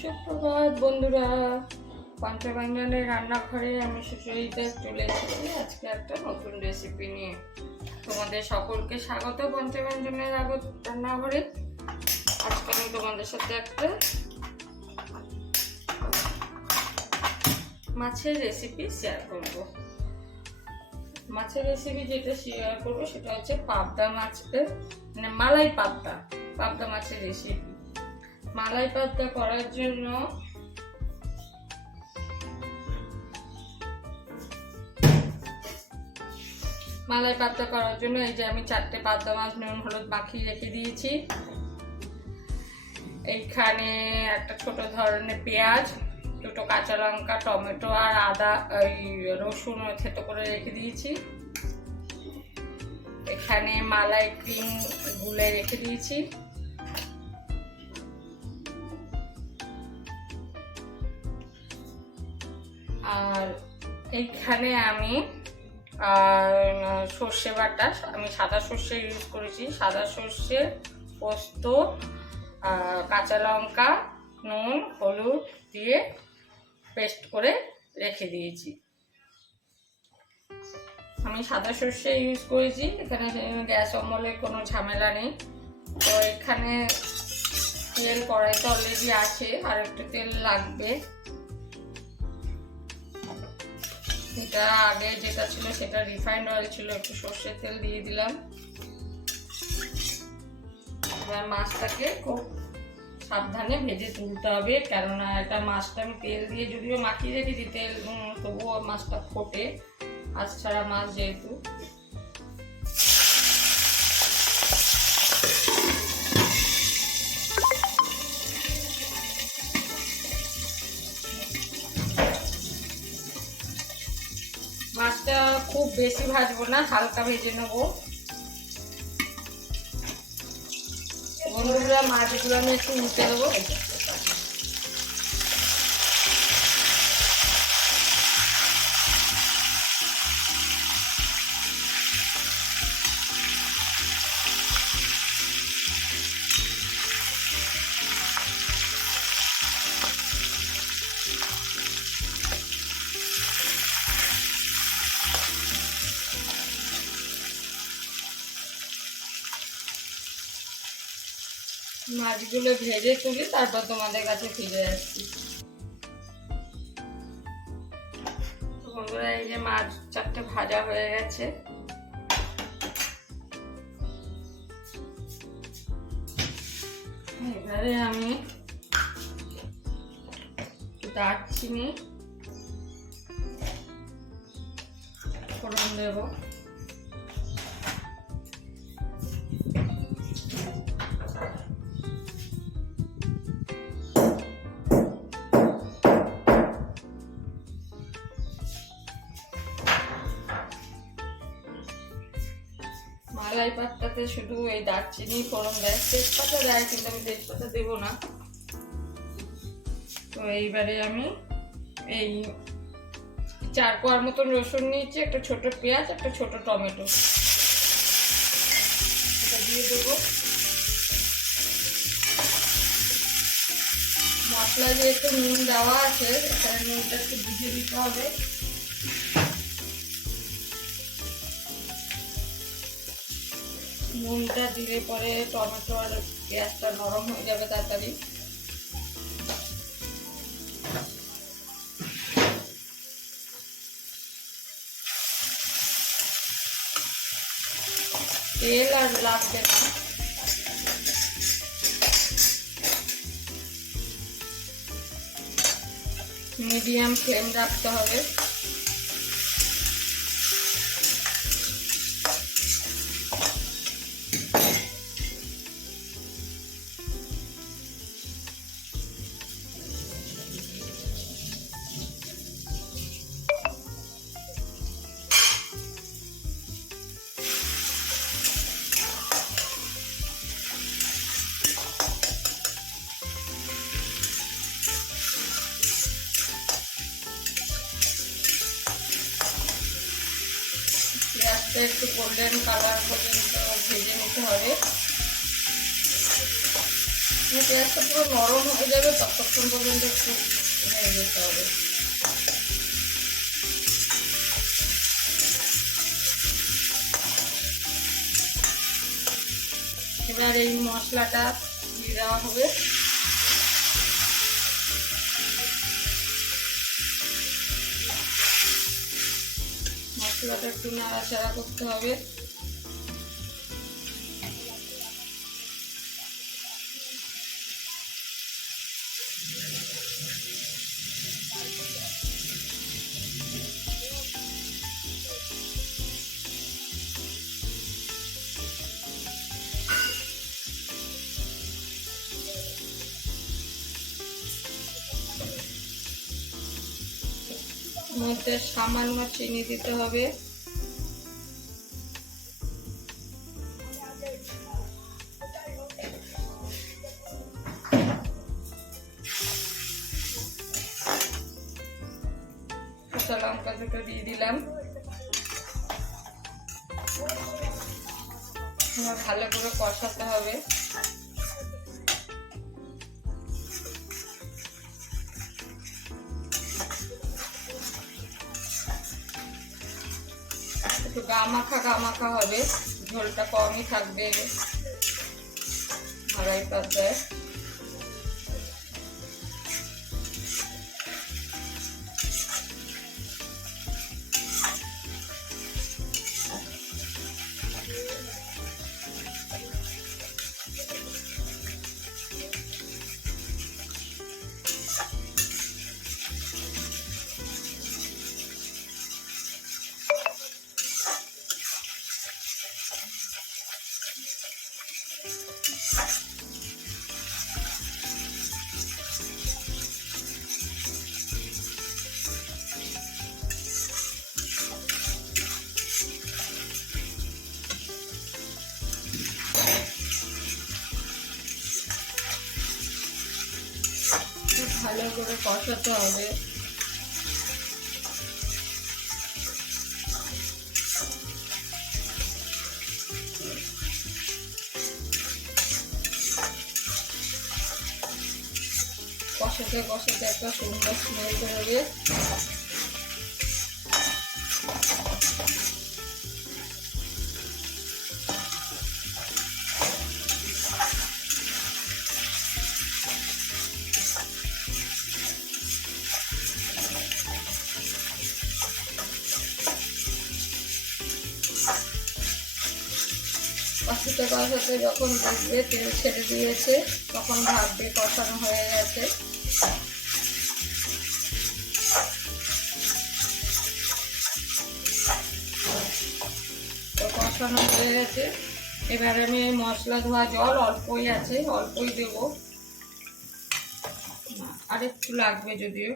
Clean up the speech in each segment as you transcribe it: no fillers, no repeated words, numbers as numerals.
সুপ্রভাত বন্ধুরা, পঞ্চব্যঞ্জনের রান্নাঘরে আমি সুচরিতা চলে এসেছি আজকে একটা নতুন রেসিপি নিয়ে। তোমাদের সকলকে স্বাগত পঞ্চব্যঞ্জনের রান্নাঘরে। আজকে আমি তোমাদের সাথে একটা মাছের রেসিপি শেয়ার করব। মাছের রেসিপি যেটা শেয়ার করবো সেটা হচ্ছে পাবদা মাছের মানে মালাই পাবদা মাছের রেসিপি। মালাই পাবদা করার জন্য এই যে আমি 4টে পাবদা মাছ নুন হলুদ মাখিয়ে রেখে দিয়েছি। এইখানে একটা ছোট ধরনের পেঁয়াজ, দুটো কাঁচা লঙ্কা, টমেটো আর আদা রসুন থেতো করে রেখে দিয়েছি। এখানে মালাই ক্রিম গুলে রেখে দিয়েছি। আর এইখানে আমি সর্ষে বাটা, আমি সাদা সর্ষে ইউজ করেছি। সাদা সর্ষে, পোস্ত, কাঁচা লঙ্কা, নুন হলুদ দিয়ে পেস্ট করে রেখে দিয়েছি। আমি সাদা সর্ষে ইউজ করেছি, এখানে গ্যাস অম্বলের কোনো ঝামেলা নেই। তো এখানে তেল কড়াইতে অলরেডি আছে, আর একটু তেল লাগবে। এটা আগে যেটা ছিল সেটা রিফাইন্ড অয়েল ছিল, একটু সর্ষের তেল দিয়ে দিলাম। এবার মাছটাকে খুব সাবধানে ভেজে তুলতে হবে, কেননা এটা মাছটা আমি তেল দিয়ে যদিও মাখিয়ে রেখেছি, তেল তবুও মাছটা ফোটে, আঁশ ছাড়া মাছ যেহেতু। মাছটা খুব বেশি ভাজবো না, হালকা ভেজে নেবো। বন্ধুরা, মাছগুলো আমি একটু উল্টে দেবো। মাছগুলো ভেজে তুলি, তারপর তোমাদের কাছে ফিরে আসছি। বন্ধুরা, এই যে মাছ 4টে ভাজা হয়ে গেছে। এবারে আমি দারচিনি ফোড়ন দেবো। মালাই পাতাতে শুধু এই দারচিনি ফোড়ন দেয়, তেজপাতা দেয়, কিন্তু আমি তেজপাতা দেবো না। তো এইবারে আমি এই 4 কোয়ার মতন রসুন নিয়েছি, একটা ছোট পেঁয়াজ, একটা ছোট টমেটো, এটা দিয়ে দেবো। মশলা যেহেতু নুন দেওয়া আছে, এখানে নুনটা একটু বুঝে দিতে হবে। নুনটা দিলে পরে টমেটো আর পেঁয়াজটা নরম হয়ে যাবে তাড়াতাড়ি। তেল আর লাগবে না। মিডিয়াম ফ্লেম রাখতে হবে। পেঁয়াজটা একটু গোল্ডেন কালার পর্যন্ত ভেজে নিতে হবে। পেঁয়াজটা পুরো নরম হয়ে যাবে ততক্ষণ পর্যন্ত একটু নেড়ে দিতে হবে। এবার এই মশলাটা দিয়ে দেওয়া হবে। মশলাটা একটু নাড়াচাড়া করতে হবে। মধ্যে সামান্য চিনি দিতে হবে। কাঁচা লঙ্কা দুটো দিয়ে দিলাম। ভালো করে কষাতে হবে। একটু গামাখা হবে, ঝোলটা কমই থাকবে মালাই পাতায়। ভালো করে কষাতে হবে। কষাতে কষাতে একটা সুন্দর স্মেল বেরোবে। কষাতে কষাতে যখন দেখবে তেল ছেড়ে দিয়েছে তখন ভাববে কষানো হয়ে গেছে। তো কষানো হয়ে গেছে। এবার আমি মশলা ধোয়া জল অল্পই আছে, অল্পই দেব, আর একটু লাগবে যদিও।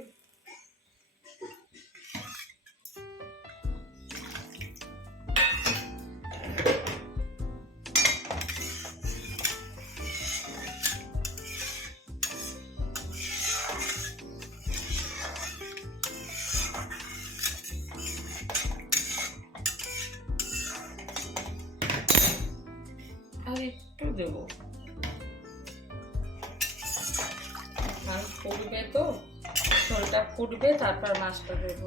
আর একটু দেবো, আর ফুটবে তো, ঝোলটা ফুটবে তারপর মাছটা দেবো।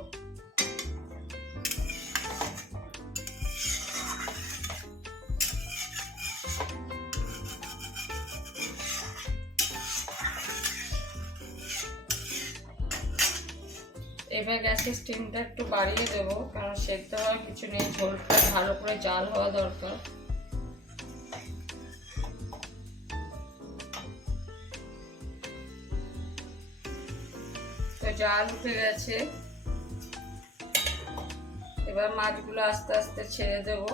এবার গ্যাসের স্টিমটা একটু বাড়িয়ে দেবো, কারণ সেদ্ধ হওয়ার কিছু নেই, ঝোলটা ভালো করে জাল হওয়া দরকার। তো জাল উঠে গেছে। এবার মাছগুলো আস্তে আস্তে ছেড়ে দেবো।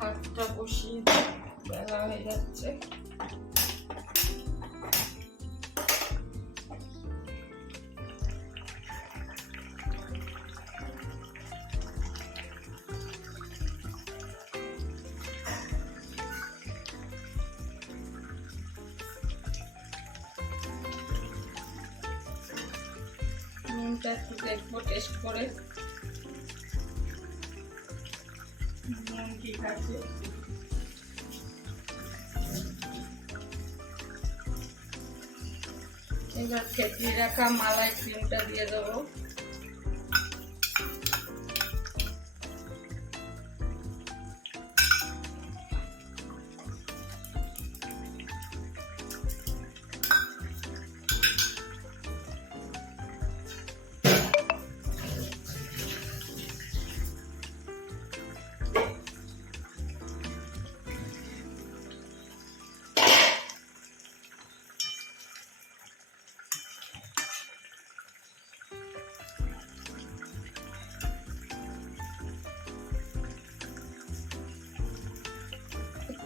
ভাতটা বসিয়ে বেলা হয়ে যাচ্ছে। নুনটা একটু দেখবো টেস্ট করে, নুন ঠিক আছে। এবার ফেটিয়ে রাখা মালাই ক্রিমটা দিয়ে দেবো।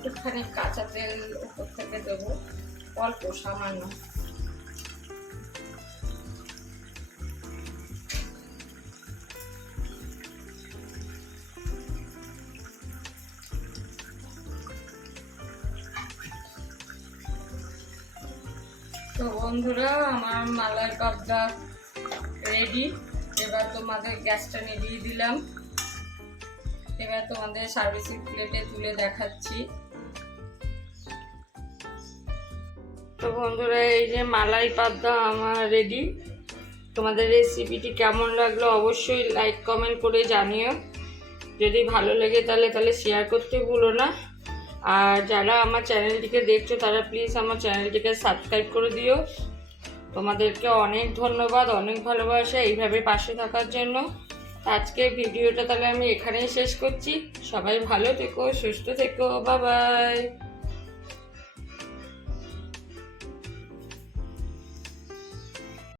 একটুখানি কাঁচা তেল উপর থেকে দেবো, অল্প সামান্য। তো বন্ধুরা, আমার মালাই পাবদা রেডি। এবার তোমাদের গ্যাসটা নিভিয়ে দিলাম। এবার তোমাদের সার্ভিসিং প্লেটে তুলে দেখাচ্ছি। তো বন্ধুরা, এই যে মালাই পাবদা আমার রেডি। তোমাদের রেসিপিটি কেমন লাগলো অবশ্যই লাইক কমেন্ট করে জানিও। যদি ভালো লাগে তাহলে শেয়ার করতে ভুলো না। আর যারা আমার চ্যানেলটিকে দেখছো তারা প্লিজ আমার চ্যানেলটিকে সাবস্ক্রাইব করে দিও। তোমাদেরকে অনেক ধন্যবাদ, অনেক ভালোবাসা এইভাবে পাশে থাকার জন্য। আজকে ভিডিওটা তাহলে আমি এখানেই শেষ করছি। সবাই ভালো থেকো, সুস্থ থেকো, বাই বাই।